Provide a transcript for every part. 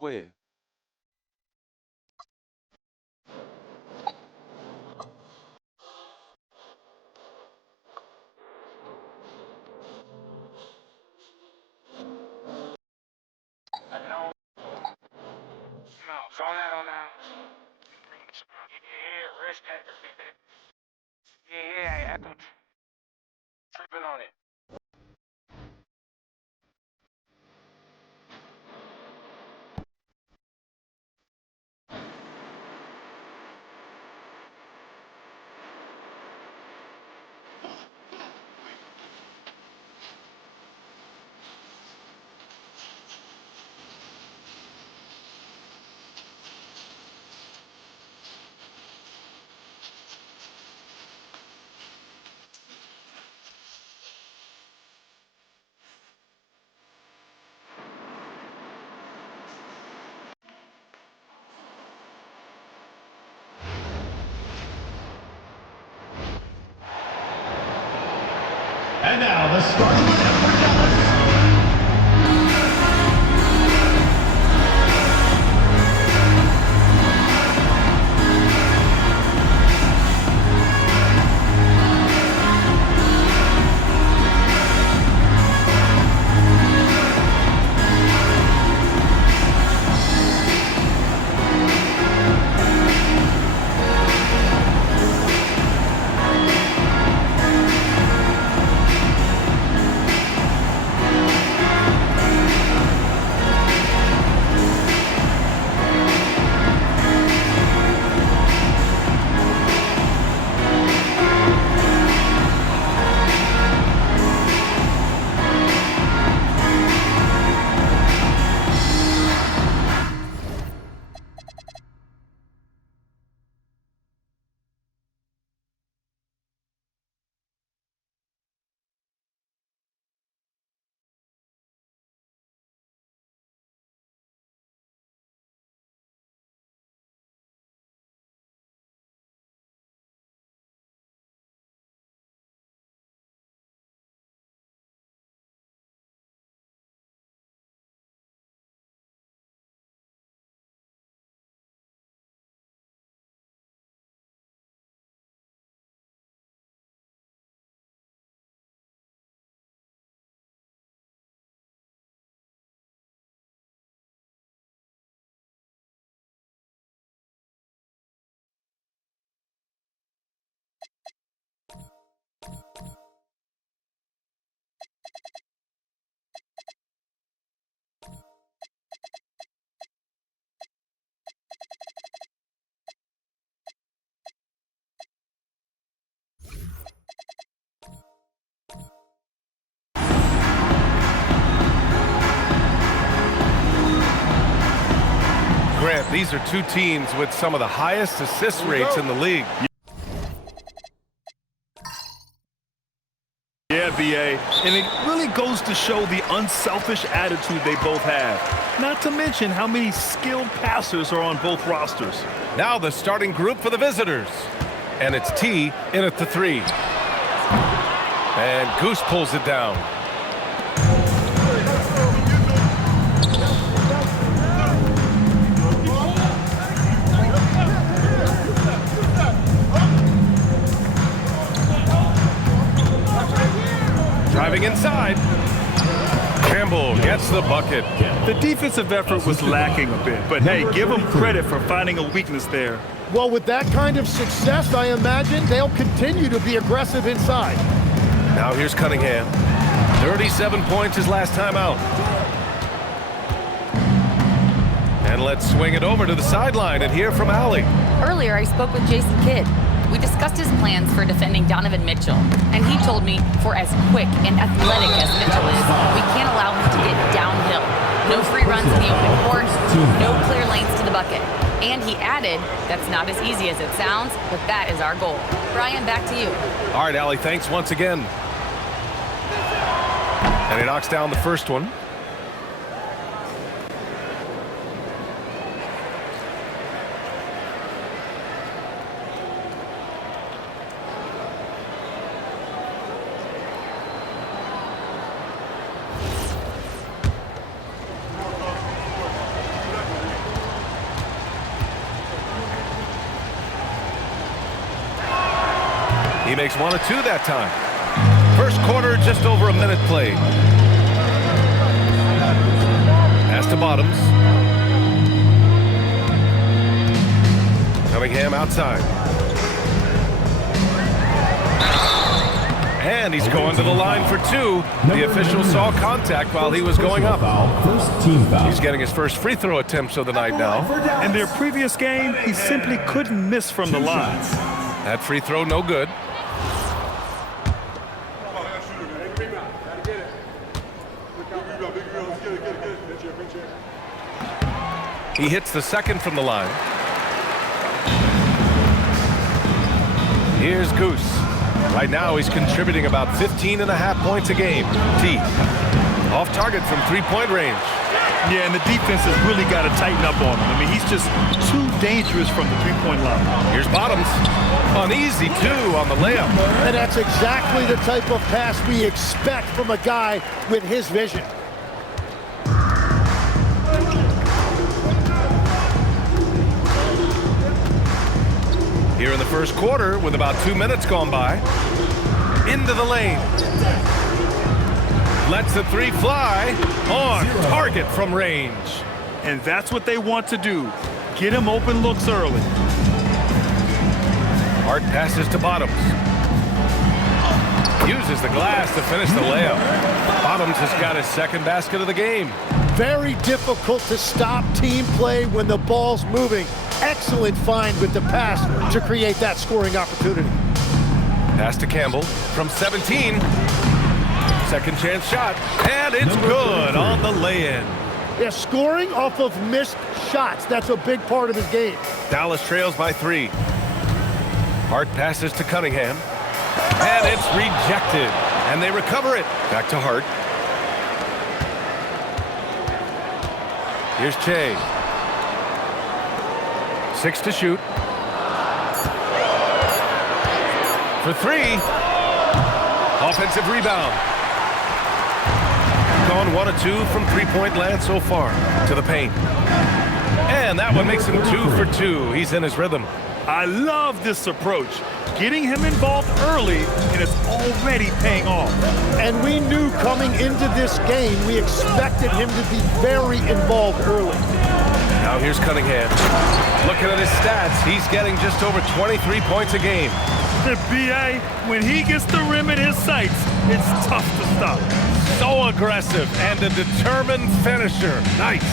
Go ahead. No, throw that on now. Yeah, wrist that. Yeah, I thought tripping on it. And now the starting lineup for Dallas. Grant, these are two teams with some of the highest assist rates in the league. Yeah, BA, and it really goes to show the unselfish attitude they both have. Not to mention how many skilled passers are on both rosters. Now the starting group for the visitors. And it's T in at the 3. And Goose pulls it down. Driving inside. Campbell gets the bucket. The defensive effort was lacking a bit, but hey, give them credit for finding a weakness there. Well, with that kind of success, I imagine they'll continue to be aggressive inside. Now here's Cunningham. 37 points his last time out. And let's swing it over to the sideline and hear from Allie. Earlier, I spoke with Jason Kidd. We discussed his plans for defending Donovan Mitchell, and he told me for as quick and athletic as Mitchell is, we can't allow him to get downhill. No free runs in the open court, no clear lanes to the bucket. And he added, that's not as easy as it sounds, but that is our goal. Brian, back to you. All right, Allie, thanks once again. And he knocks down the first one. He makes 1 of 2 that time. First quarter, just over a minute played. Pass to Bottoms. Cunningham outside. And he's going to the line for 2. The official saw contact while he was going up. First team foul. He's getting his first free throw attempts of the night now. In their previous game, he simply couldn't miss from the line. That free throw, no good. He hits the second from the line. Here's Goose. Right now, he's contributing about 15.5 points a game. T. Off target from three-point range. Yeah, and the defense has really got to tighten up on him. I mean, he's just too dangerous from the three-point line. Here's Bottoms. An easy 2 on the layup. And that's exactly the type of pass we expect from a guy with his vision. Here in the first quarter, with about 2 minutes gone by, into the lane. Lets the 3 fly on target from range. And that's what they want to do. Get him open looks early. Hart passes to Bottoms. Uses the glass to finish the layup. Bottoms has got his second basket of the game. Very difficult to stop team play when the ball's moving. Excellent find with the pass to create that scoring opportunity. Pass to Campbell from 17. Second chance shot, and it's good on the lay-in. Yeah, scoring off of missed shots. That's a big part of his game. Dallas trails by 3. Hart passes to Cunningham, and it's rejected, and they recover it. Back to Hart. Here's Che. 6 to shoot. For 3. Offensive rebound. Gone 1 of 2 from three-point land so far to the paint. And that one makes him 2 for 2. He's in his rhythm. I love this approach. Getting him involved early, and it's already paying off. And we knew coming into this game, we expected him to be very involved early. Now here's Cunningham. Looking at his stats, he's getting just over 23 points a game. The BA, when he gets the rim in his sights, it's tough to stop. So aggressive and a determined finisher. Nice.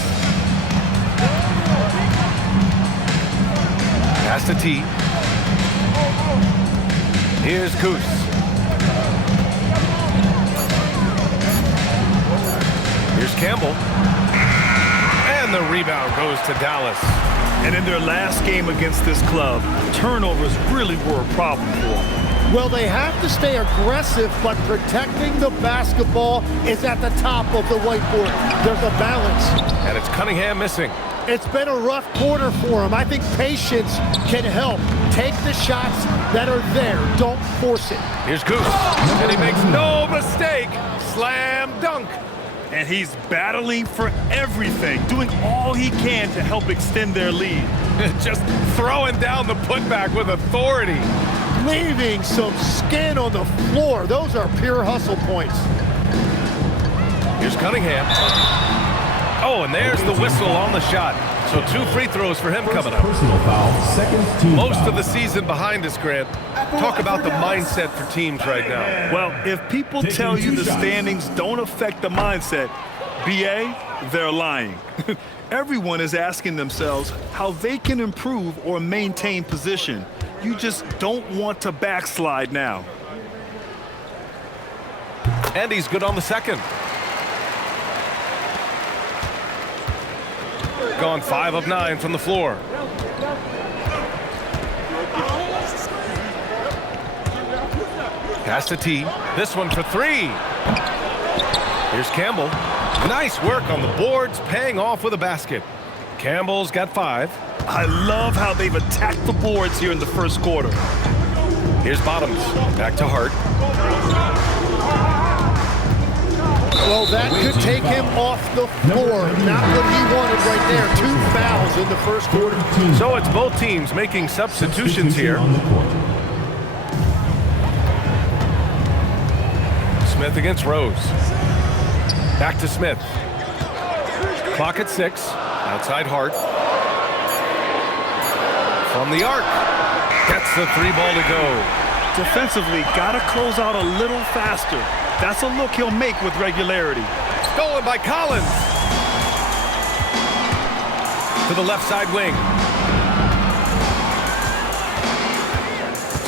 Pass to T. Here's Goose. Here's Campbell. And the rebound goes to Dallas. And in their last game against this club, turnovers really were a problem for them. Well, they have to stay aggressive, but protecting the basketball is at the top of the whiteboard. There's a balance. And it's Cunningham missing. It's been a rough quarter for him. I think patience can help. Take the shots that are there. Don't force it. Here's Goose. And he makes no mistake. Slam dunk. And he's battling for everything, doing all he can to help extend their lead. Just throwing down the putback with authority. Leaving some skin on the floor. Those are pure hustle points. Here's Cunningham. Oh, and there's the whistle on the shot. So 2 free throws for him coming up. Personal foul, second team Most foul. of the season behind us, Grant. Talk about the mindset for teams right now. Well, if people tell you the standings don't affect the mindset, BA, they're lying. Everyone is asking themselves how they can improve or maintain position. You just don't want to backslide now. And he's good on the second. Gone 5 of 9 from the floor. Pass to T. This one for 3. Here's Campbell. Nice work on the boards, paying off with a basket. Campbell's got 5. I love how they've attacked the boards here in the first quarter. Here's Bottoms. Back to Hart. Well, that could take him off the floor. Not what he wanted right there. 2 fouls in the first quarter. So it's both teams making substitutions here. Smith against Rose. Back to Smith. Clock at 6. Outside Hart. From the arc. Gets the 3-ball to go. Defensively, gotta close out a little faster. That's a look he'll make with regularity. Stolen by Collins. To the left side wing.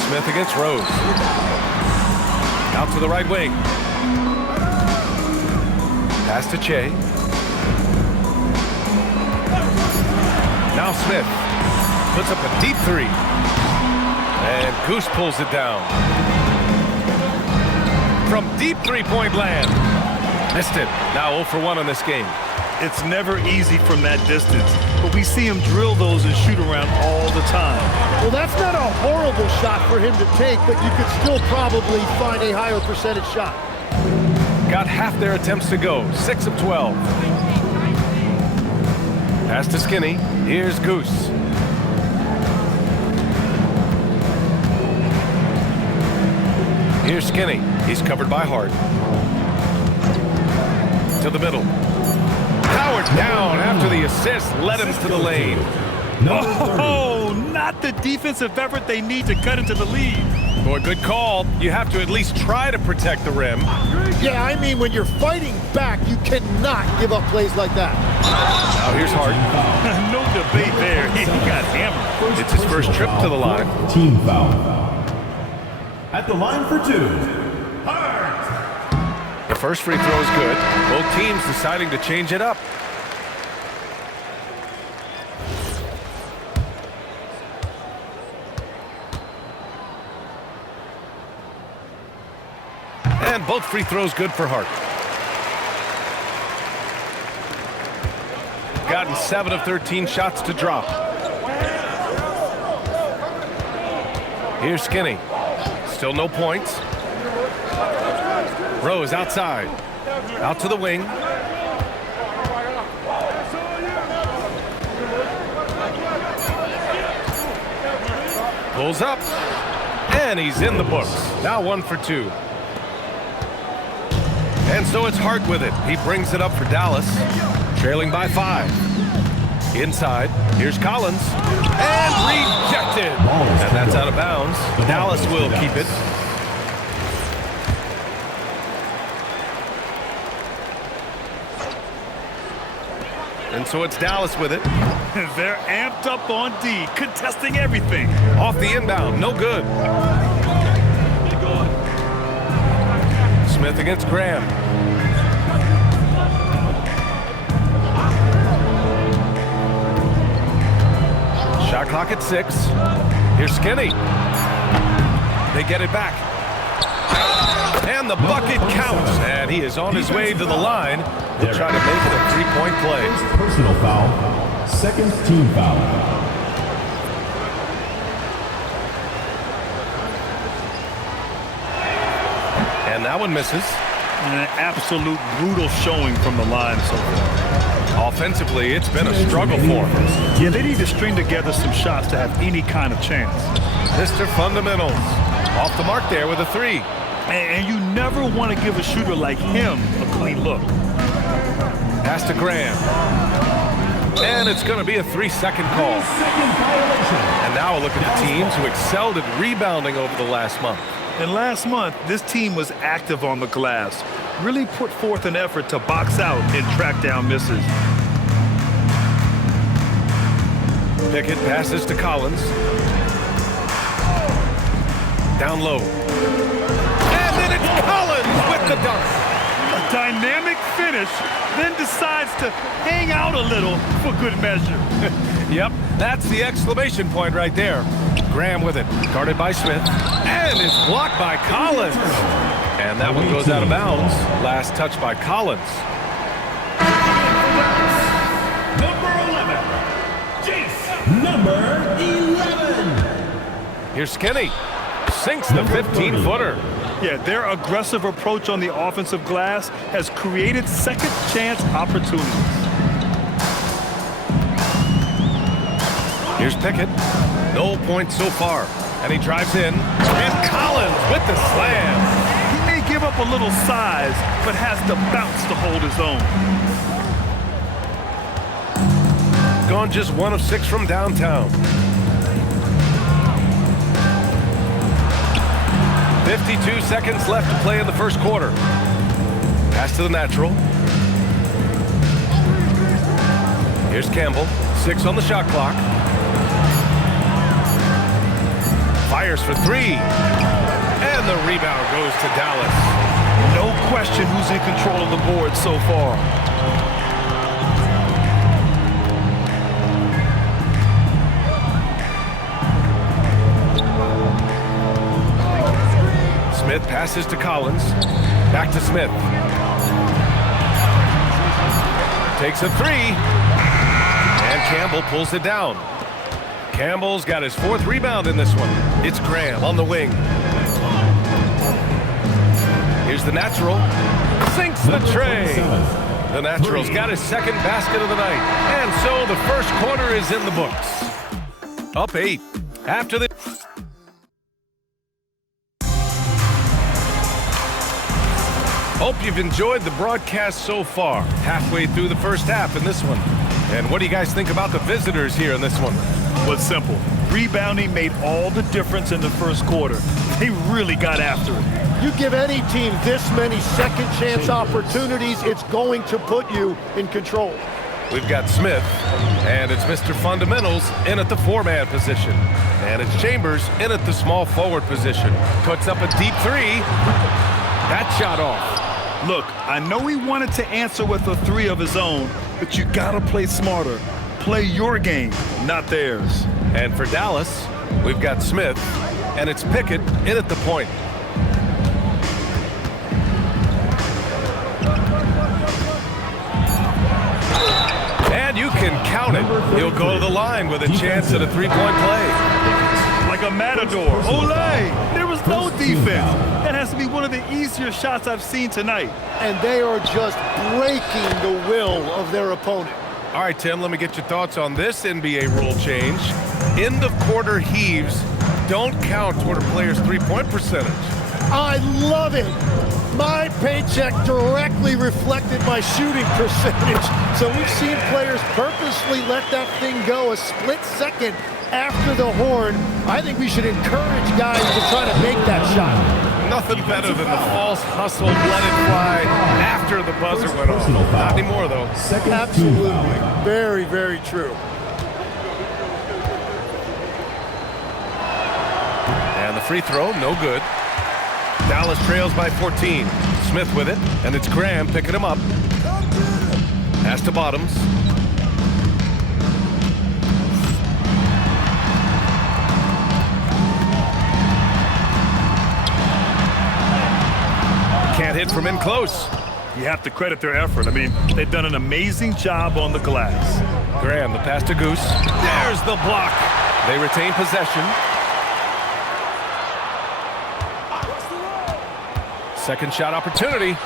Smith against Rose. Out to the right wing. Pass to Che. Now Smith puts up a deep 3. And Goose pulls it down. From deep three-point land. Missed it. Now 0 for 1 on this game. It's never easy from that distance, but we see him drill those and shoot around all the time. Well, that's not a horrible shot for him to take, but you could still probably find a higher percentage shot. Got half their attempts to go. 6 of 12. Pass to Skinny. Here's Goose. Here's Skinny. He's covered by Hart. To the middle. Howard down after the assist. Led him to the lane. Oh, not the defensive effort they need to cut into the lead. Boy, good call. You have to at least try to protect the rim. Yeah, I mean, when you're fighting back, you cannot give up plays like that. Now here's Hart. No debate there. He got hammered. It's his first trip to the line. Team foul. At the line for 2, Hart. The first free throw is good. Both teams deciding to change it up. And both free throws good for Hart. Gotten 7 of 13 shots to drop. Here's Skinny. Still no points. Rose outside. Out to the wing. Pulls up. And he's in the books. Now 1 for 2. And so it's Hart with it. He brings it up for Dallas. Trailing by 5. Inside. Here's Collins. And rejected. And that's out of bounds. Dallas will keep it. And so it's Dallas with it. They're amped up on D, contesting everything. Off the inbound. No good. Smith against Graham. Shot clock at 6. Here's Skinny. They get it back. And the bucket counts. And he is on his way to the line. He'll try to make it a 3-point play. Personal foul. Second team foul. And that one misses. An absolute brutal showing from the line so far. Offensively, it's been a struggle for him. Yeah, they need to string together some shots to have any kind of chance. Mr. Fundamentals. Off the mark there with a 3. And you never want to give a shooter like him a clean look. Pass to Graham. And it's going to be a 3-second call. And now a look at the teams who excelled at rebounding over the last month. And last month, this team was active on the glass. Really put forth an effort to box out and track down misses. Pickett passes to Collins. Down low. And then it's Collins with the dunk. A dynamic finish, then decides to hang out a little for good measure. Yep, that's the exclamation point right there. Graham with it, guarded by Smith, and it's blocked by Collins. And that one goes out of bounds. Last touch by Collins. Number 11. Here's Skinny. Sinks the 15-footer. Yeah, their aggressive approach on the offensive glass has created second chance opportunities. Here's Pickett. No points so far. And he drives in. And Collins with the slam. He may give up up a little size, but has the bounce to hold his own. Gone just 1 of 6 from downtown. 52 seconds left to play in the first quarter. Pass to the natural. Here's Campbell. 6 on the shot clock. Fires for 3. And the rebound goes to Dallas. No question who's in control of the board so far. Smith passes to Collins. Back to Smith. Takes a 3. And Campbell pulls it down. Campbell's got his 4th rebound in this one. It's Graham on the wing. Here's the natural. Sinks the tray. The natural's got his 2nd basket of the night. And so the first quarter is in the books. Up 8. After the... Hope you've enjoyed the broadcast so far. Halfway through the first half in this one. And what do you guys think about the visitors here in this one? Well, it's simple. Rebounding made all the difference in the first quarter. They really got after it. You give any team this many second chance opportunities, it's going to put you in control. We've got Smith, and it's Mr. Fundamentals in at the 4-man position. And it's Chambers in at the small forward position. Puts up a deep 3. That shot off. Look, I know he wanted to answer with a 3 of his own, but you gotta play smarter. Play your game, not theirs. And for Dallas, we've got Smith, and it's Pickett in at the point. And you can count it. He'll go to the line with a chance at a 3-point play. Like a matador. Olé! There was no defense. That has to be one of the easier shots I've seen tonight. And they are just breaking the will of their opponent. All right, Tim, let me get your thoughts on this NBA rule change. End of quarter heaves don't count toward a player's 3-point percentage. I love it. My paycheck directly reflected my shooting percentage. So we've seen players purposely let that thing go a split second after the horn. I think we should encourage guys to try to make that shot. Nothing better than the false hustle, let it fly after the buzzer went off. Not anymore, though. Absolutely. Very, very true. And the free throw, no good. Dallas trails by 14. Smith with it, and it's Graham picking him up. Pass to Bottoms. Can't hit from in close. You have to credit their effort. I mean, they've done an amazing job on the glass. Graham, the pass to Goose. There's the block. They retain possession. Second shot opportunity.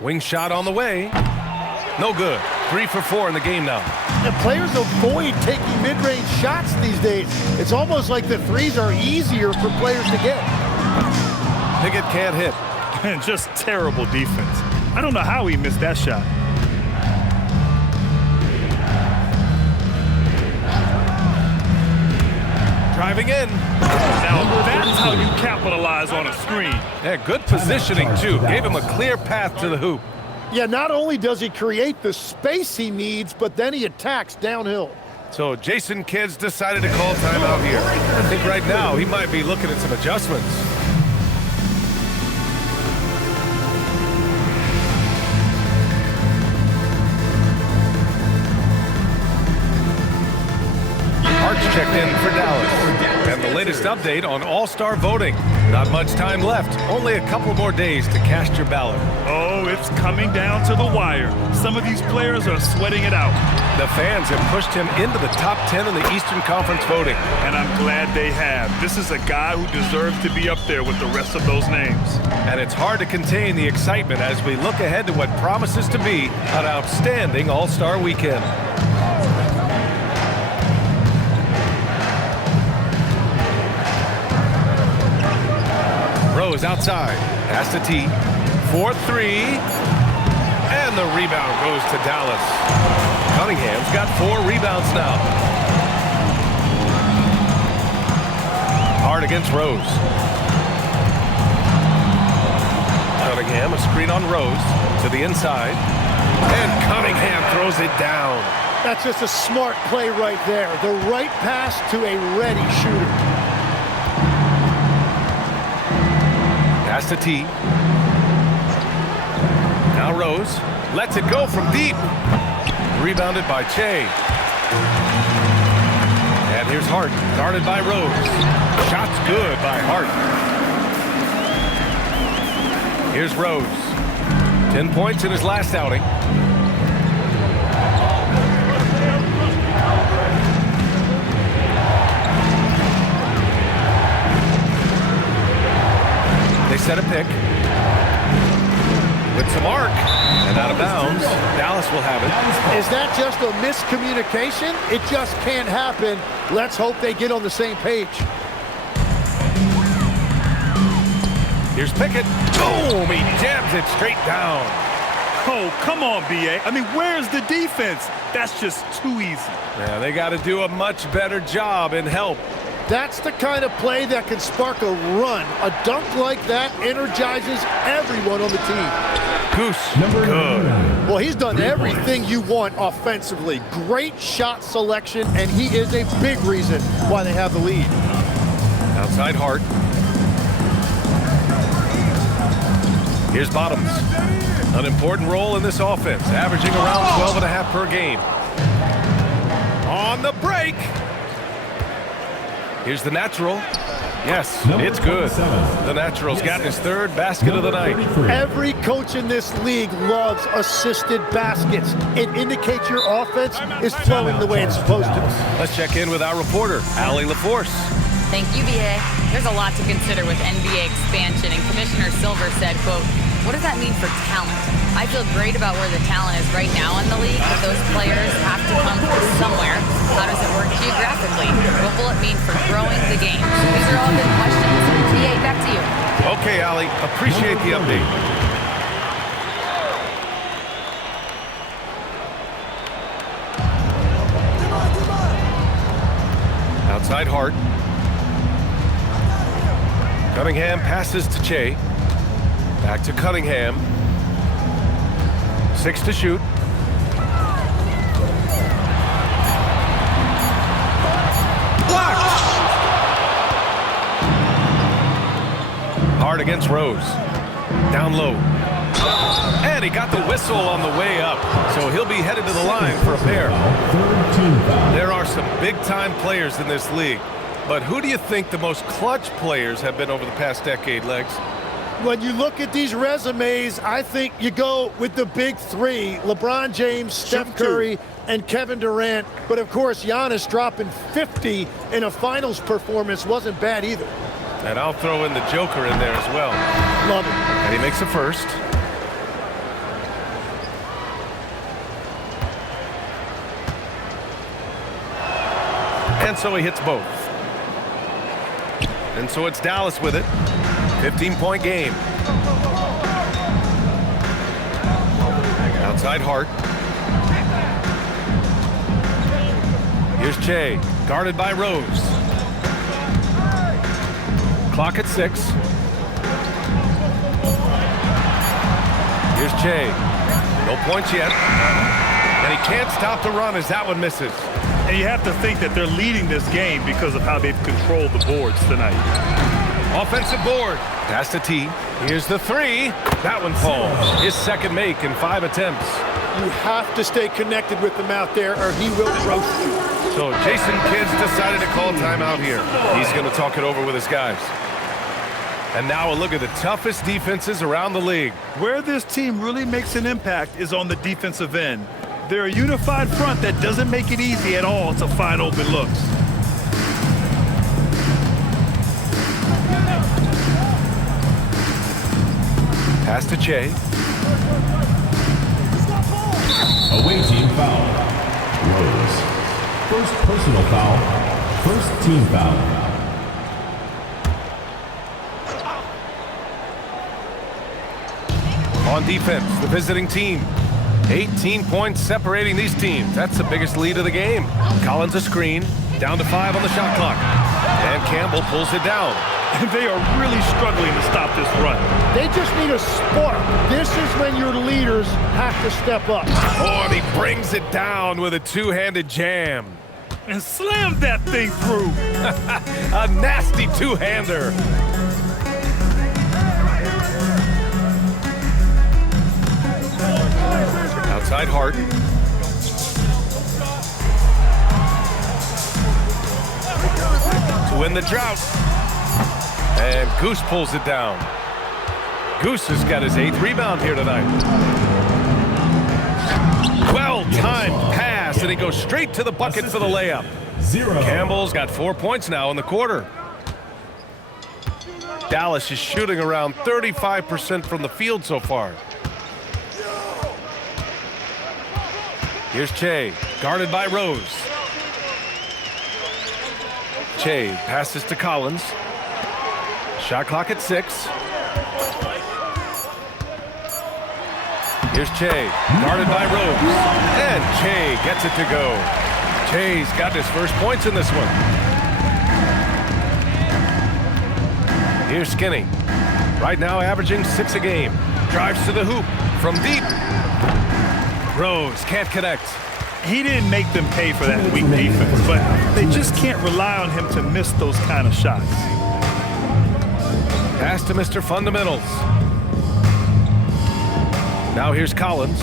Wing shot on the way. No good. 3 for 4 in the game now. The players avoid taking mid-range shots these days. It's almost like the threes are easier for players to get. Pickett can't hit. And just terrible defense. I don't know how he missed that shot. Driving in. Now that's how you capitalize on a screen. Yeah, good positioning, too. Gave him a clear path to the hoop. Yeah, not only does he create the space he needs, but then he attacks downhill. So Jason Kidd's decided to call timeout here. I think right now he might be looking at some adjustments. Arch checked in for Dallas. And the latest update on All-Star voting. Not much time left. Only a couple more days to cast your ballot. Oh, it's coming down to the wire. Some of these players are sweating it out. The fans have pushed him into the top 10 in the Eastern Conference voting. And I'm glad they have. This is a guy who deserves to be up there with the rest of those names. And it's hard to contain the excitement as we look ahead to what promises to be an outstanding All-Star weekend. Rose outside. Pass to T. 4-3. And the rebound goes to Dallas. Cunningham's got 4 rebounds now. Hard against Rose. Cunningham, a screen on Rose to the inside. And Cunningham throws it down. That's just a smart play right there. The right pass to a ready shooter. Pass to T. Now Rose lets it go from deep. Rebounded by Che. And here's Hart, guarded by Rose. Shot's good by Hart. Here's Rose. 10 points in his last outing. They set a pick. With some arc and out of bounds, Dallas will have it. Is that just a miscommunication? It just can't happen. Let's hope they get on the same page. Here's Pickett. Boom! He jams it straight down. Oh, come on, BA. I mean, where's the defense? That's just too easy. Yeah, they got to do a much better job in help. That's the kind of play that can spark a run. A dunk like that energizes everyone on the team. Goose, good. Well, he's done everything you want offensively. Great shot selection, and he is a big reason why they have the lead. Outside Hart. Here's Bottoms. An important role in this offense, averaging around 12.5 per game. On the break. Here's the natural. Yes, it's good. The natural's gotten his 3rd basket of the night. Every coach in this league loves assisted baskets. It indicates your offense is flowing the way it's supposed to. Let's check in with our reporter, Allie LaForce. Thank you, UBA. There's a lot to consider with NBA expansion, and Commissioner Silver said, quote, "What does that mean for talent? I feel great about where the talent is right now in the league, but those players have to come from somewhere. How does it work geographically? What will it mean for growing the game?" These are all good questions. BA, back to you. Okay, Allie, appreciate the update. Outside Hart. Cunningham passes to Che. Back to Cunningham. 6 to shoot. Blocked! Hard against Rose. Down low. And he got the whistle on the way up, so he'll be headed to the line for a pair. There are some big-time players in this league, but who do you think the most clutch players have been over the past decade, Legs? When you look at these resumes, I think you go with the big 3, LeBron James, Steph Curry, and Kevin Durant. But of course, Giannis dropping 50 in a finals performance wasn't bad either. And I'll throw in the Joker in there as well. Love it. And he makes the first. And so he hits both. And so it's Dallas with it. 15-point game. Outside Hart. Here's Che, guarded by Rose. Clock at 6. Here's Che. No points yet. And he can't stop the run as that one misses. And you have to think that they're leading this game because of how they've controlled the boards tonight. Offensive board. Pass to T. Here's the 3. That one falls. His 2nd make in 5 attempts. You have to stay connected with him out there or he will roast you. So Jason Kidd's decided to call timeout here. He's going to talk it over with his guys. And now a look at the toughest defenses around the league. Where this team really makes an impact is on the defensive end. They're a unified front that doesn't make it easy at all to find open looks. Pass to Che. Away team foul. Rose. First personal foul. First team foul. On defense, the visiting team. 18 points separating these teams. That's the biggest lead of the game. Collins a screen, down to 5 on the shot clock. And Campbell pulls it down. They are really struggling to stop this run. They just need a spark. This is when your leaders have to step up. Oh, and he brings it down with a two-handed jam. And slam that thing through. A nasty two-hander. Outside Hart. To win the drought. And Goose pulls it down. Goose has got his 8th rebound here tonight. Well-timed pass, and he goes straight to the bucket for the layup. 0. Campbell's got 4 points now in the quarter. Dallas is shooting around 35% from the field so far. Here's Che, guarded by Rose. Che passes to Collins. Shot clock at 6. Here's Che, guarded by Rose. And Che gets it to go. Che's got his first points in this one. Here's Skinny. Right now averaging 6 a game. Drives to the hoop from deep. Rose can't connect. He didn't make them pay for that weak defense, but they just can't rely on him to miss those kind of shots. Pass to Mr. Fundamentals. Now here's Collins.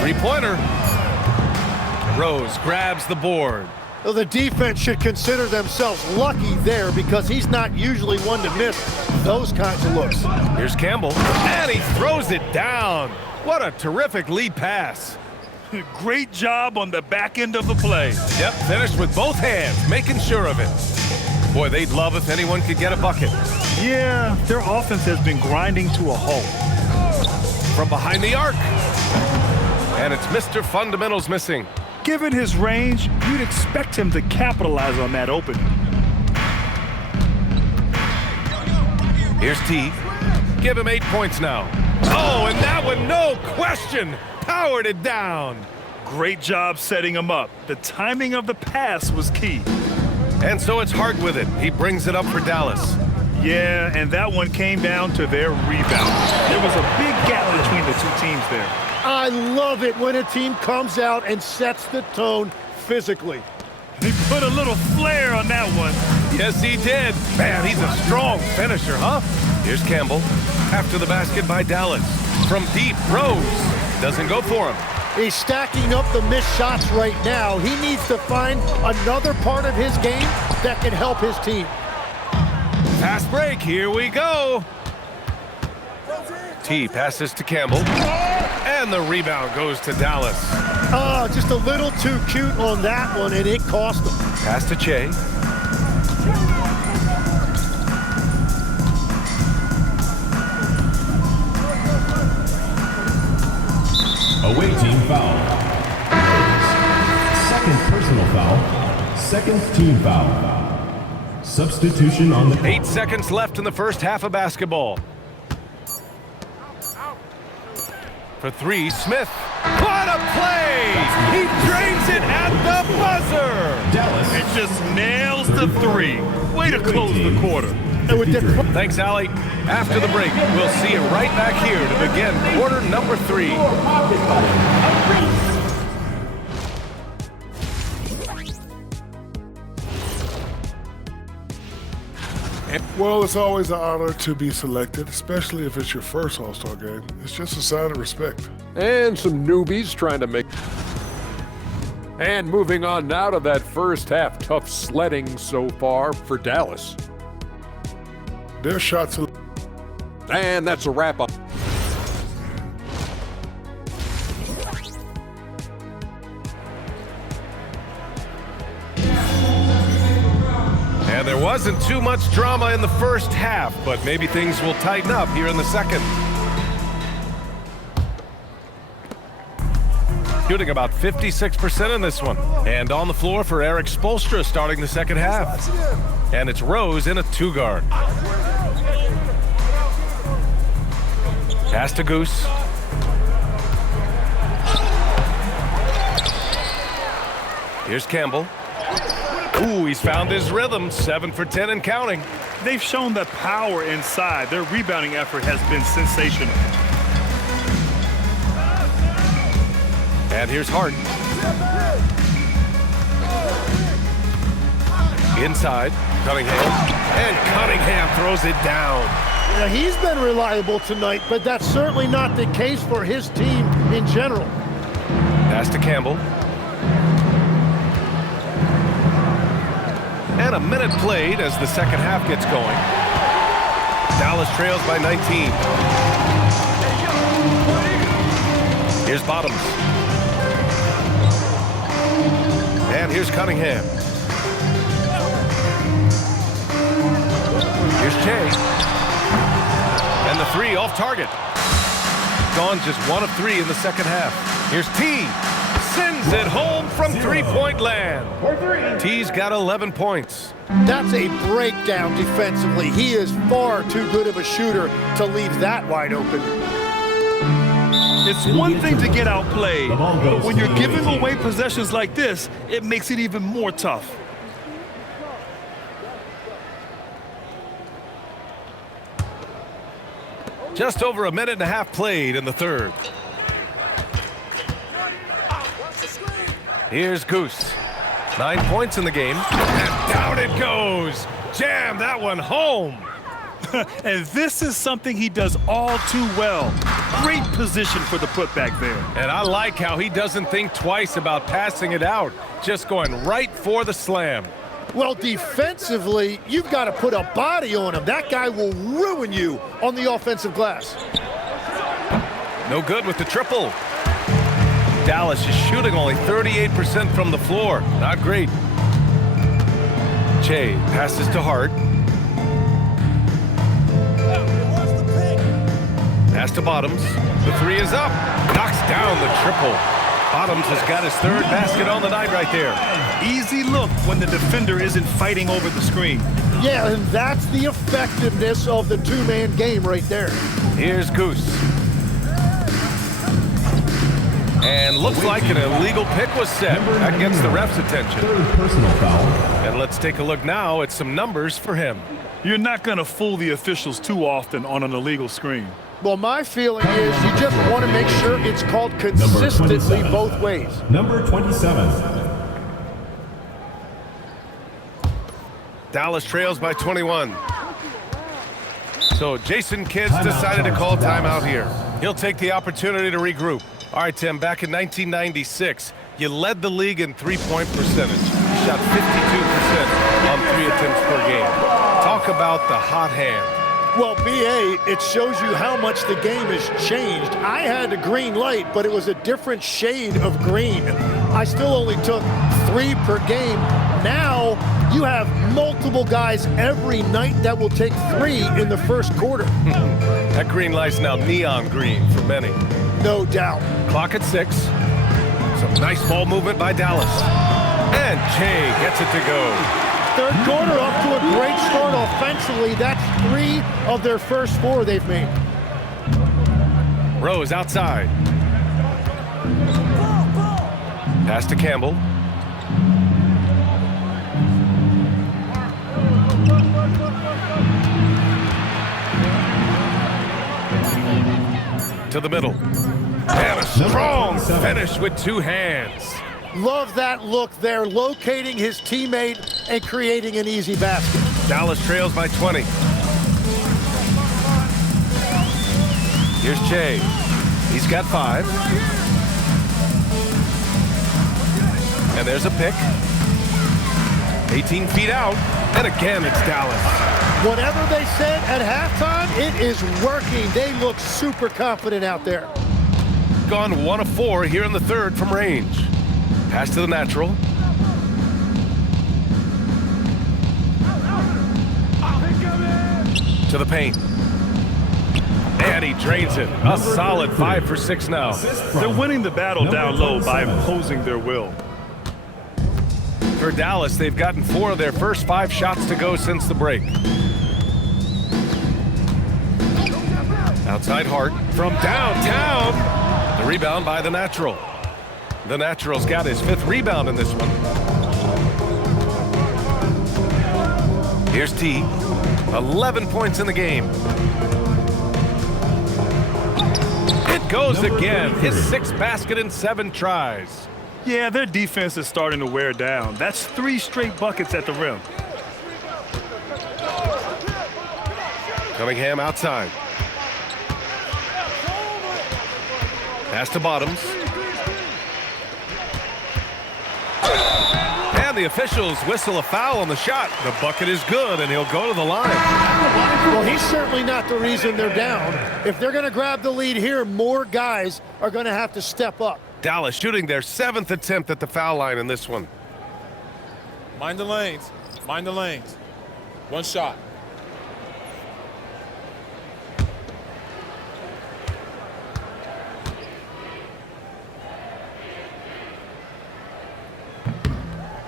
Three-pointer. Rose grabs the board. Well, the defense should consider themselves lucky there because he's not usually one to miss those kinds of looks. Here's Campbell, and he throws it down. What a terrific lead pass. Great job on the back end of the play. Yep, finished with both hands, making sure of it. Boy, they'd love if anyone could get a bucket. Yeah, their offense has been grinding to a halt. From behind the arc. And it's Mr. Fundamentals missing. Given his range, you'd expect him to capitalize on that opening. Here's T. Give him 8 points now. Oh, and that one, no question, powered it down. Great job setting him up. The timing of the pass was key. And so it's Hart with it. He brings it up for Dallas. Yeah, and that one came down to their rebound. There was a big gap between the two teams there. I love it when a team comes out and sets the tone physically. He put a little flair on that one. Yes, he did. Man, he's a strong finisher, huh? Here's Campbell. After the basket by Dallas. From deep, Rose. Doesn't go for him. He's stacking up the missed shots right now. He needs to find another part of his game that can help his team. Fast break, here we go. T passes to Campbell. And the rebound goes to Dallas. Oh, just a little too cute on that one, and it cost him. Pass to Che. Away team foul. Second personal foul. Second team foul. Substitution on the 8 seconds left in the first half of basketball. For 3, Smith. What a play! He drains it at the buzzer! Dallas. It just nails the 3. Way to close the quarter. Thanks, Allie. After the break, we'll see you right back here to begin quarter number 3. Well, it's always an honor to be selected, especially if it's your first All-Star game. It's just a sign of respect. And some newbies trying to make... And moving on now to that first half. Tough sledding so far for Dallas. Their shots... And that's a wrap-up. And there wasn't too much drama in the first half, but maybe things will tighten up here in the second. Shooting about 56% in this one. And on the floor for Eric Spoelstra starting the second half. And it's Rose in a 2-guard. Pass to Goose. Here's Campbell. Ooh, he's found his rhythm. 7 for 10 and counting. They've shown the power inside. Their rebounding effort has been sensational. And here's Hart. Inside, Cunningham. And Cunningham throws it down. Yeah, he's been reliable tonight, but that's certainly not the case for his team in general. Pass to Campbell. And a minute played as the second half gets going. Dallas trails by 19. Here's Bottoms. And here's Cunningham. Here's Che. And the three off target. Gone just 1 of 3 in the second half. Here's T. Sends it home from three-point land. T's got 11 points. That's a breakdown defensively. He is far too good of a shooter to leave that wide open. It's one thing to get outplayed, but when you're giving away possessions like this, it makes it even more tough. Just over a minute and a half played in the third. Here's Goose. 9 points in the game. And down it goes. Jam that one home. And this is something he does all too well. Great position for the putback there. And I like how he doesn't think twice about passing it out. Just going right for the slam. Well, defensively, you've got to put a body on him. That guy will ruin you on the offensive glass. No good with the triple. Dallas is shooting only 38% from the floor. Not great. Che passes to Hart. Pass to Bottoms. The three is up. Knocks down the triple. Bottoms has got his third basket on the night right there. Easy look when the defender isn't fighting over the screen. Yeah, and that's the effectiveness of the two-man game right there. Here's Goose. And looks like an illegal pick was set. That gets the ref's attention. Third personal foul. And let's take a look now at some numbers for him. You're not going to fool the officials too often on an illegal screen. Well, my feeling is you just want to make sure it's called consistently both ways. Number 27. Dallas trails by 21. So Jason Kidd's decided to call timeout here. He'll take the opportunity to regroup. All right, Tim, back in 1996, you led the league in three-point percentage. You shot 52% on 3 attempts per game. Talk about the hot hand. Well, BA, it shows you how much the game has changed. I had a green light, but it was a different shade of green. I still only took 3 per game. Now, you have multiple guys every night that will take 3 in the first quarter. That green light's now neon green for many. No doubt. Clock at 6. Some nice ball movement by Dallas. And Che gets it to go. Third quarter off to a great start offensively. That's 3 of their first 4 they've made. Rose outside. Pass to Campbell. To the middle. And a strong finish with 2 hands. Love that look there, locating his teammate and creating an easy basket. Dallas trails by 20. Here's Che. He's got 5. And there's a pick. 18 feet out. And again, it's Dallas. Whatever they said at halftime, it is working. They look super confident out there. Gone 1 of 4 here in the third from range. Pass to the natural. To the paint. And he drains it. A solid 5 for 6 now. They're winning the battle down low by imposing their will. For Dallas, they've gotten 4 of their first 5 shots to go since the break. Outside Hart from downtown. The rebound by the Natural. The Natural's got his 5th rebound in this one. Here's T. 11 points in the game. It goes again. His 6th basket in 7 tries. Yeah, their defense is starting to wear down. That's 3 straight buckets at the rim. Cunningham outside. Pass to Bottoms. And the officials whistle a foul on the shot. The bucket is good, and he'll go to the line. Well, he's certainly not the reason they're down. If they're going to grab the lead here, more guys are going to have to step up. Dallas shooting their 7th attempt at the foul line in this one. Mind the lanes. Mind the lanes. One shot.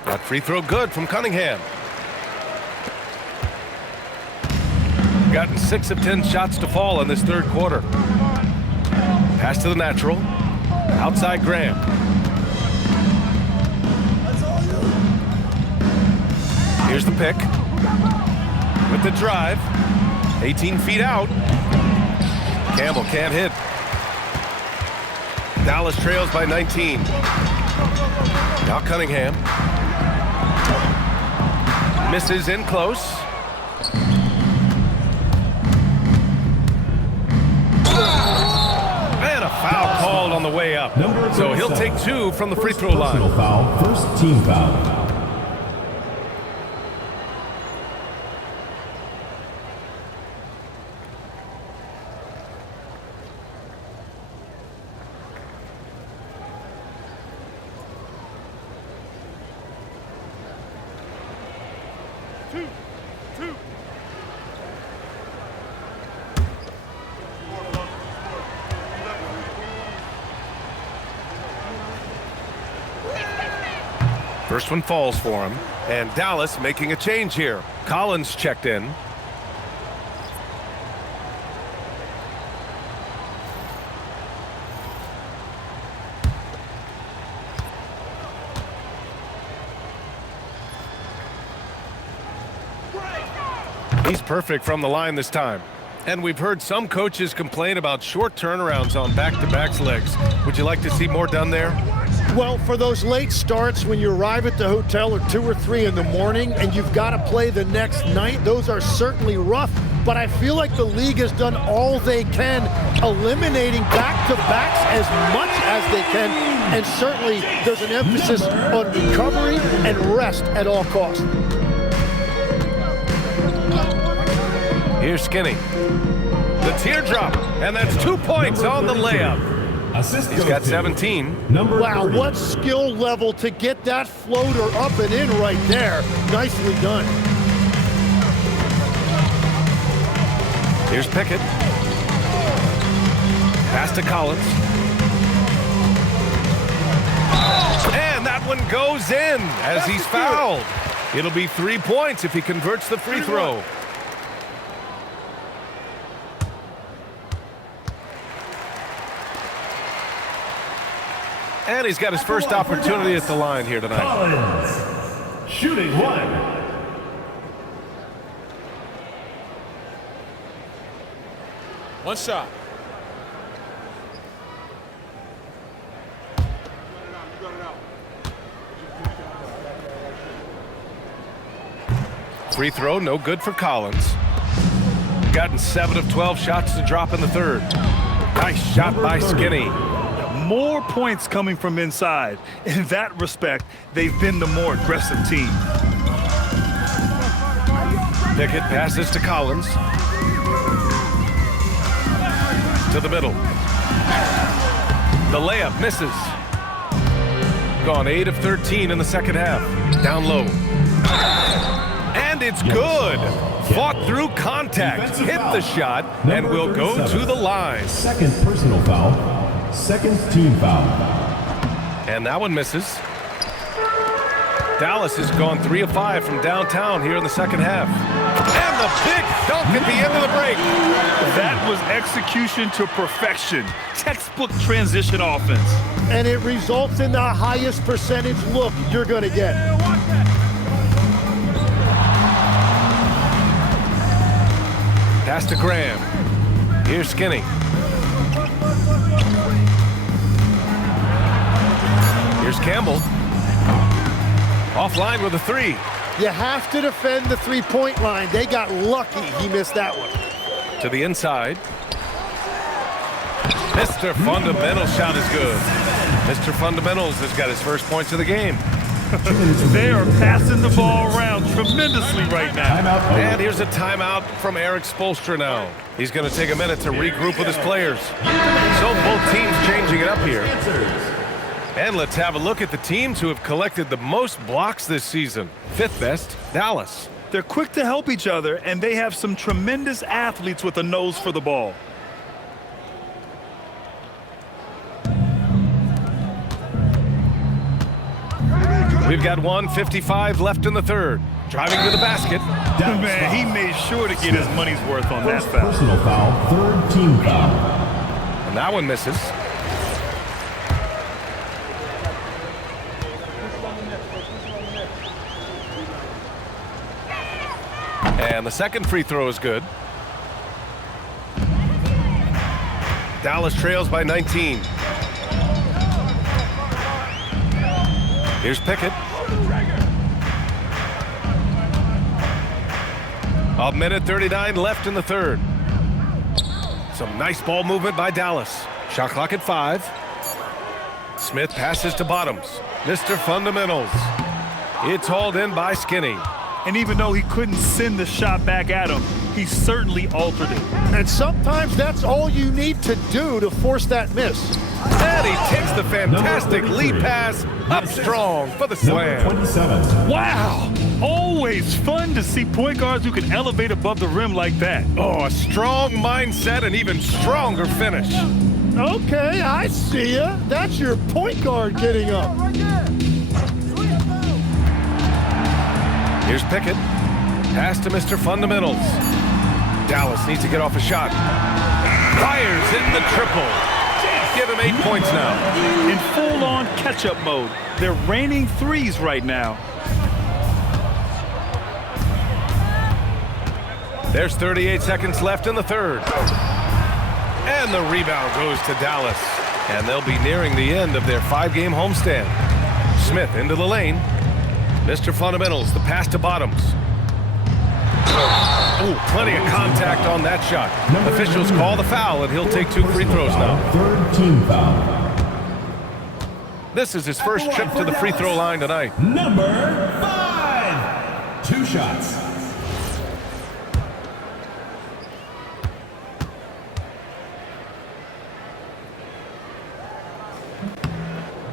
That free throw good from Cunningham. Gotten 6 of 10 shots to fall in this 3rd quarter. Pass to the Natural. Outside Graham. Here's the pick. With the drive. 18 feet out. Campbell can't hit. Dallas trails by 19. Now Cunningham. Misses in close. And a foul called on the way up. So he'll take 2 from the free throw line. Foul, first team foul. First one falls for him. And Dallas making a change here. Collins checked in. He's perfect from the line this time. And we've heard some coaches complain about short turnarounds on back-to-backs legs. Would you like to see more done there? Well, for those late starts when you arrive at the hotel at 2 or 3 in the morning and you've got to play the next night, those are certainly rough. But I feel like the league has done all they can, eliminating back-to-backs as much as they can. And certainly there's an emphasis on recovery and rest at all costs. Here's Skinny. The teardrop, and that's 2 points on the layup. He's got 17. Wow, what skill level to get that floater up and in right there. Nicely done. Here's Pickett. Pass to Collins. And that one goes in as he's fouled. It'll be 3 points if he converts the free throw. And he's got his first opportunity at the line here tonight. Collins, shooting 1. One shot. Free throw, no good for Collins. Gotten 7 of 12 shots to drop in the 3rd. Nice shot by Skinny. More points coming from inside. In that respect, they've been the more aggressive team. Pickett passes to Collins. To the middle. The layup misses. Gone 8 of 13 in the 2nd half. Down low. And it's good. Fought through contact. Hit the shot and will go to the line. Second personal foul. Second team foul. And that one misses. Dallas has gone 3 of 5 from downtown here in the 2nd half. And And the big dunk at the end of the break. That was execution to perfection. Textbook transition offense. And it results in the highest percentage look you're going to get. Pass to Graham. Here's Skinny. Here's Campbell. Offline with a three. You have to defend the three-point line. They got lucky he missed that one. To the inside. Mr. Fundamental shot is good. Mr. Fundamentals has got his first points of the game. They are passing the ball around tremendously right now. And here's a timeout from Eric Spoelstra now. He's going to take a minute to regroup with his players. So both teams changing it up here. And let's have a look at the teams who have collected the most blocks this season. Fifth best, Dallas. They're quick to help each other, and they have some tremendous athletes with a nose for the ball. We've got 1:55 left in the third. Driving to the basket. Man, he made sure to get his money's worth on that foul. Personal foul, third team foul. And that one misses. And the second free throw is good. Dallas trails by 19. Here's Pickett. A minute 39 left in the third. Some nice ball movement by Dallas. Shot clock at 5. Smith passes to Bottoms. Mr. Fundamentals. It's hauled in by Skinny. And even though he couldn't send the shot back at him, he certainly altered it. And sometimes that's all you need to do to force that miss. And he takes the fantastic lead pass up strong for the slam. 27. Wow! Always fun to see point guards who can elevate above the rim like that. Oh, a strong mindset and even stronger finish. Okay, I see ya. That's your point guard getting up. Here's Pickett. Pass to Mr. Fundamentals. Dallas needs to get off a shot. Fires in the triple. Give him 8 points now. In full-on catch-up mode. They're raining threes right now. There's 38 seconds left in the third. And the rebound goes to Dallas. And they'll be nearing the end of their 5-game homestand. Smith into the lane. Mr. Fundamentals, the pass to Bottoms. Oh, plenty of contact on that shot. Officials call the foul, and he'll take 2 free throws now. Third team foul. This is his first trip to the free throw line tonight. Number 5. 2 shots.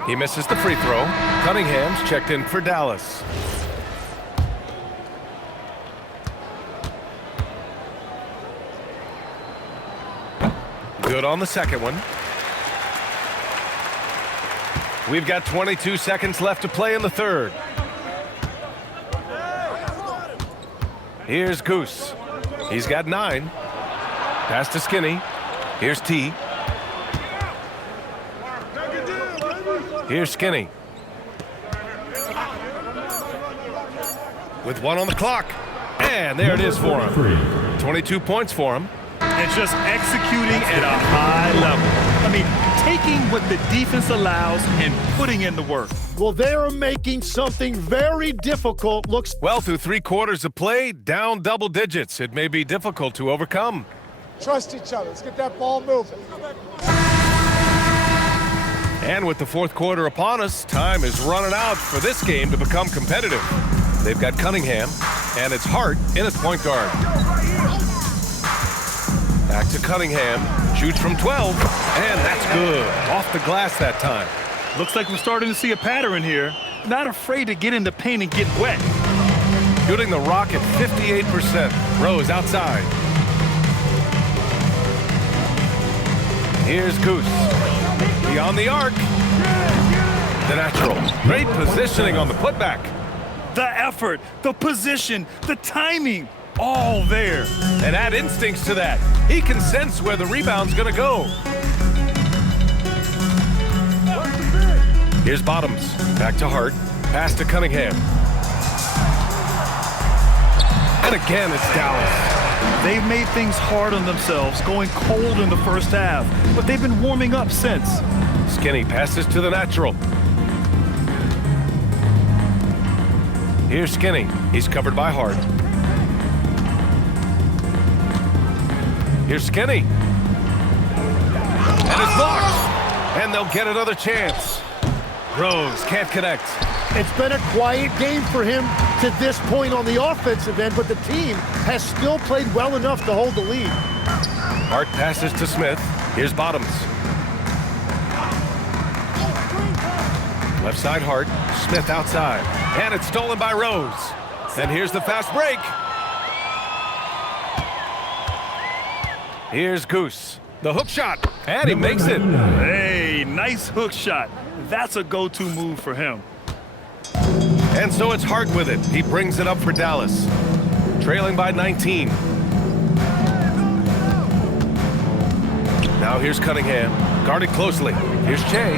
He misses the free throw. Cunningham's checked in for Dallas. Good on the second one. We've got 22 seconds left to play in the third. Here's Goose. He's got 9. Pass to Skinny. Here's T. Here's Skinny. With 1 on the clock. And there it is for him. 22 points for him. And just executing at a high level. I mean, taking what the defense allows and putting in the work. Well, they're making something very difficult look. Well, through 3 quarters of play, down double digits. It may be difficult to overcome. Trust each other. Let's get that ball moving. And with the 4th quarter upon us, time is running out for this game to become competitive. They've got Cunningham, and it's Hart in at point guard. Back to Cunningham, shoots from 12, and that's good. Off the glass that time. Looks like we're starting to see a pattern here. Not afraid to get in the paint and get wet. Shooting the rock at 58%. Rose outside. Here's Goose. Beyond the arc. The natural. Great positioning on the putback. The effort, the position, the timing. all there. And add instincts to that. He can sense where the rebound's gonna go. Here's Bottoms. Back to Hart. Pass to Cunningham. And again, it's Dallas. They've made things hard on themselves, going cold in the first half, but they've been warming up since. Skinny passes to the natural. Here's Skinny. He's covered by Hart. Here's Skinny. And it's blocked. And they'll get another chance. Rose can't connect. It's been a quiet game for him to this point on the offensive end, but the team has still played well enough to hold the lead. Hart passes to Smith. Here's Bottoms. Left side Hart. Smith outside. And it's stolen by Rose. And here's the fast break. Here's Goose. The hook shot. And he makes it. Hey, nice hook shot. That's a go-to move for him. And so it's Hart with it. He brings it up for Dallas. Trailing by 19. Now here's Cunningham. Guarded closely. Here's Che.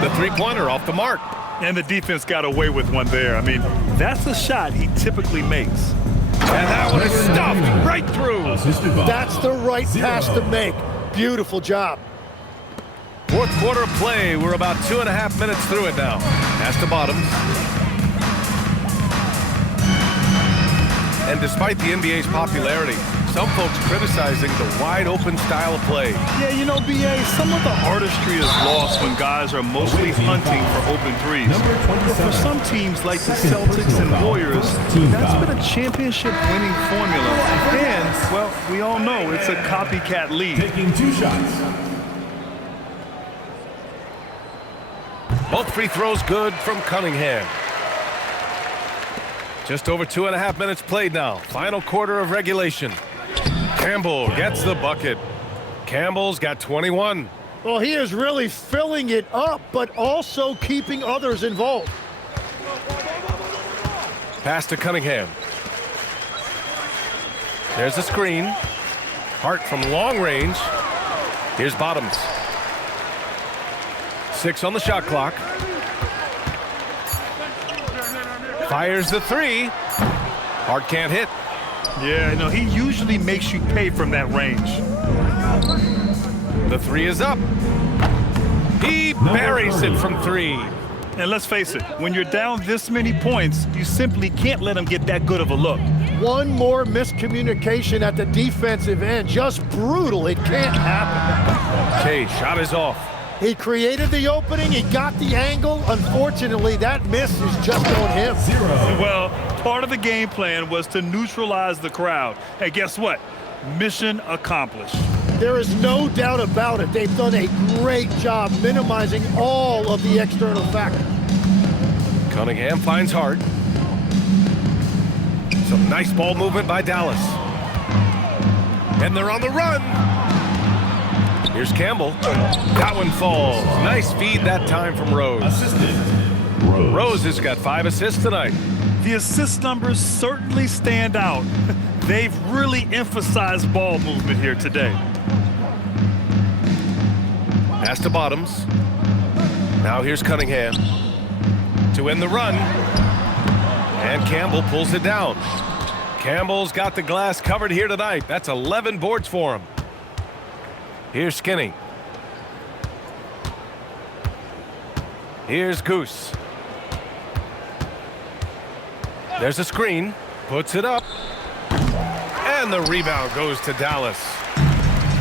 The three-pointer off the mark. And the defense got away with one there. I mean, that's a shot he typically makes. And that one is stuffed right through. That's the right pass to make. Beautiful job. Fourth quarter of play. We're about 2.5 minutes through it now. Pass to Bottoms. And despite the NBA's popularity, some folks criticizing the wide-open style of play. Yeah, you know, BA, some of the artistry is lost when guys are mostly hunting for open threes. But for some teams like the Celtics and Warriors, that's been a championship-winning formula. And, well, we all know it's a copycat league. Taking 2 shots. Both free throws good from Cunningham. Just over 2.5 minutes played now. Final quarter of regulation. Campbell gets the bucket. Campbell's got 21. Well, he is really filling it up, but also keeping others involved. Pass to Cunningham. There's a screen. Hart from long range. Here's Bottoms. 6 on the shot clock. Fires the three. Hart can't hit. Yeah, no, he usually makes you pay from that range. The three is up. He buries it from 3. And let's face it, when you're down this many points, you simply can't let him get that good of a look. One more miscommunication at the defensive end. Just brutal. It can't happen. Okay, shot is off. He created the opening. He got the angle. Unfortunately, that miss is just on him. Well, part of the game plan was to neutralize the crowd. And guess what? Mission accomplished. There is no doubt about it. They've done a great job minimizing all of the external factors. Cunningham finds Hart. Some nice ball movement by Dallas. And they're on the run. Here's Campbell. That one falls. Nice feed that time from Rose. Rose has got 5 assists tonight. The assist numbers certainly stand out. They've really emphasized ball movement here today. Pass to Bottoms. Now here's Cunningham to end the run. And Campbell pulls it down. Campbell's got the glass covered here tonight. That's 11 boards for him. Here's Skinny. Here's Goose. There's a screen. Puts it up. And the rebound goes to Dallas.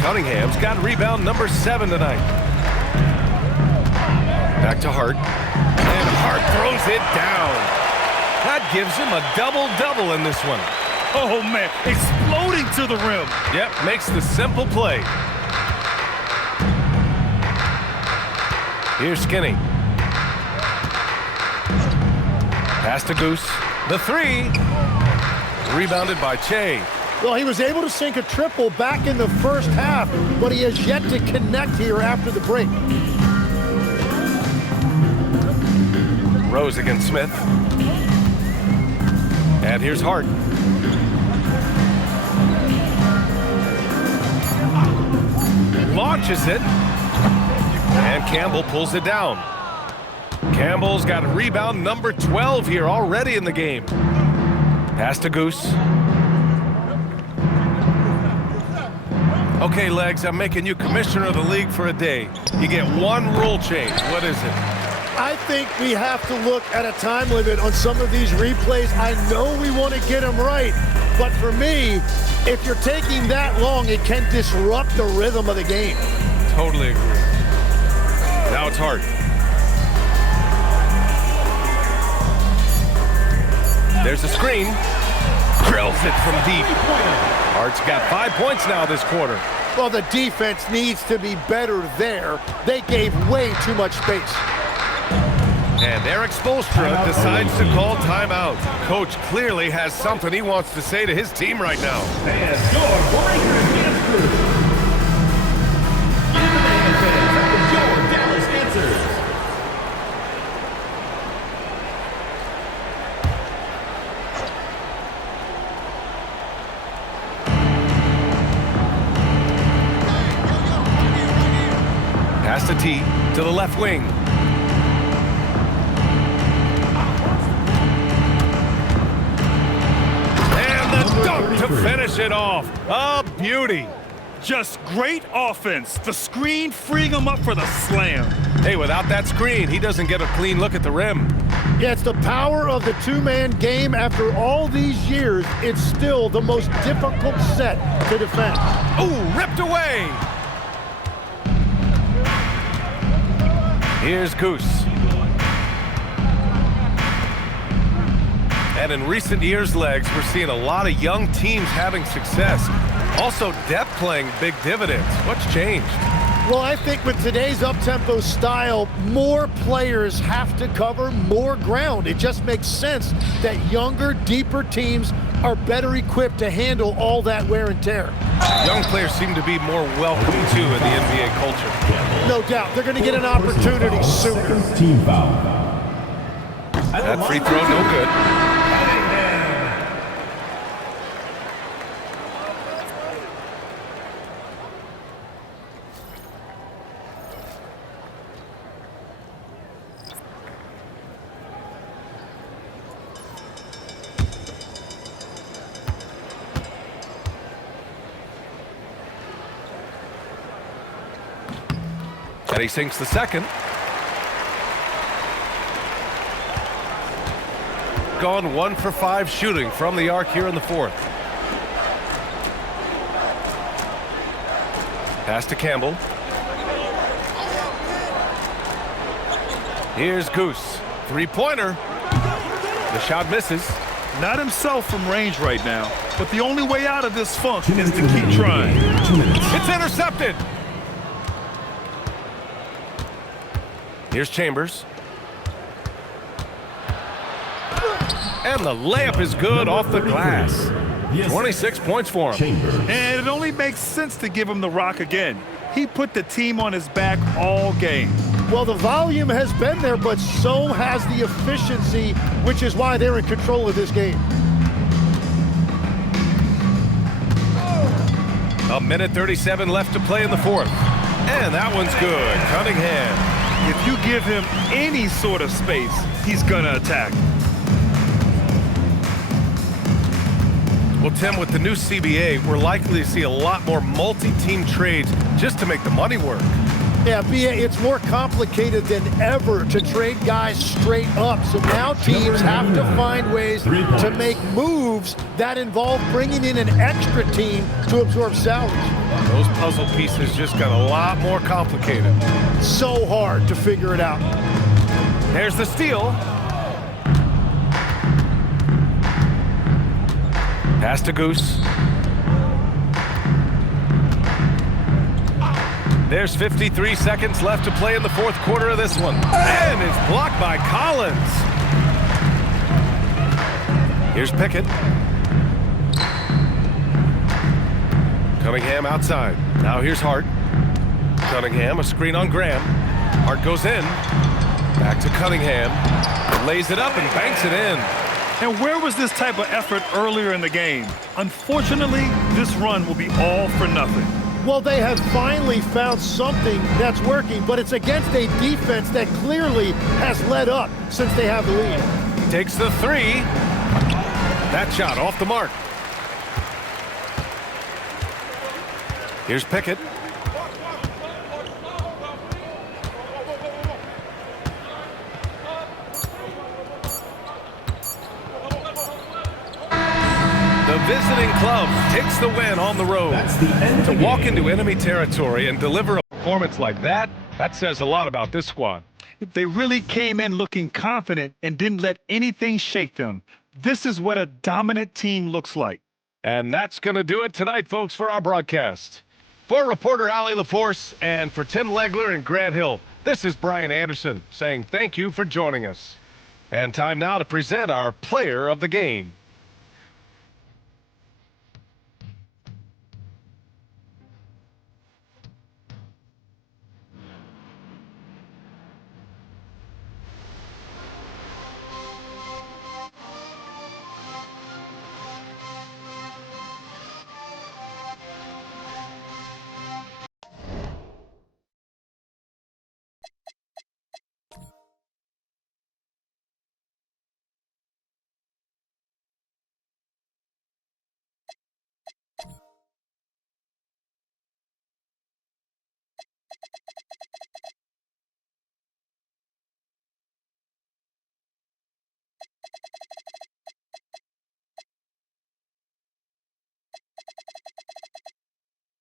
Cunningham's got rebound number 7 tonight. Back to Hart. And Hart throws it down. That gives him a double-double in this one. Oh, man. Exploding to the rim. Yep, makes the simple play. Here's Skinny. Pass to Goose. The 3. Rebounded by Che. Well, he was able to sink a triple back in the first half, but he has yet to connect here after the break. Rose against Smith. And here's Hart. launches it. And Campbell pulls it down. Campbell's got rebound number 12 here already in the game. Pass to Goose. Okay, Legs, I'm making you commissioner of the league for a day. You get one rule change. What is it? I think we have to look at a time limit on some of these replays. I know we want to get them right, but for me, if you're taking that long, it can disrupt the rhythm of the game. Totally agree. Now it's Hart. There's a screen. Drills it from deep. Hart's got 5 points now this quarter. Well, the defense needs to be better there. They gave way too much space. And Eric Spoelstra decides to call timeout. Coach clearly has something he wants to say to his team right now. And your Warriors crew. Your Dallas answers. Pass to T to the left wing. Dunk to finish it off. A beauty. Just great offense. The screen freeing him up for the slam. Hey, without that screen, he doesn't get a clean look at the rim. Yeah, it's the power of the two-man game. After all these years, it's still the most difficult set to defend. Ooh, ripped away. Here's Goose. And in recent years, Legs, we're seeing a lot of young teams having success. Also, depth playing big dividends. What's changed? Well, I think with today's up-tempo style, more players have to cover more ground. It just makes sense that younger, deeper teams are better equipped to handle all that wear and tear. Young players seem to be more welcome, too, in the NBA culture. No doubt. They're going to get an opportunity sooner. Team foul. That free throw, no good. And he sinks the second. Gone 1 for 5 shooting from the arc here in the fourth. Pass to Campbell. Here's Goose. Three-pointer. The shot misses. Not himself from range right now, but the only way out of this funk is to keep trying. It's intercepted. Here's Chambers. And the layup is good off the glass. 26 points for him. And it only makes sense to give him the rock again. He put the team on his back all game. Well, the volume has been there, but so has the efficiency, which is why they're in control of this game. A minute 37 left to play in the fourth. And that one's good. Cunningham. If you give him any sort of space, he's gonna attack. Well, Tim, with the new CBA, we're likely to see a lot more multi-team trades just to make the money work. Yeah, BA, it's more complicated than ever to trade guys straight up. So now teams have to find ways to make moves that involve bringing in an extra team to absorb salaries. Those puzzle pieces just got a lot more complicated. So hard to figure it out. There's the steal. Pass to Goose. There's 53 seconds left to play in the fourth quarter of this one. And it's blocked by Collins. Here's Pickett. Cunningham outside. Now here's Hart. Cunningham, a screen on Graham. Hart goes in. Back to Cunningham. Lays it up and banks it in. And where was this type of effort earlier in the game? Unfortunately, this run will be all for nothing. Well, they have finally found something that's working, but it's against a defense that clearly has let up since they have the lead. Takes the three. That shot off the mark. Here's Pickett. The visiting club takes the win on the road. To walk into enemy territory and deliver a performance like that, that says a lot about this squad. They really came in looking confident and didn't let anything shake them. This is what a dominant team looks like. And that's going to do it tonight, folks, for our broadcast. For reporter Allie LaForce and for Tim Legler and Grant Hill, this is Brian Anderson saying thank you for joining us. And time now to present our player of the game.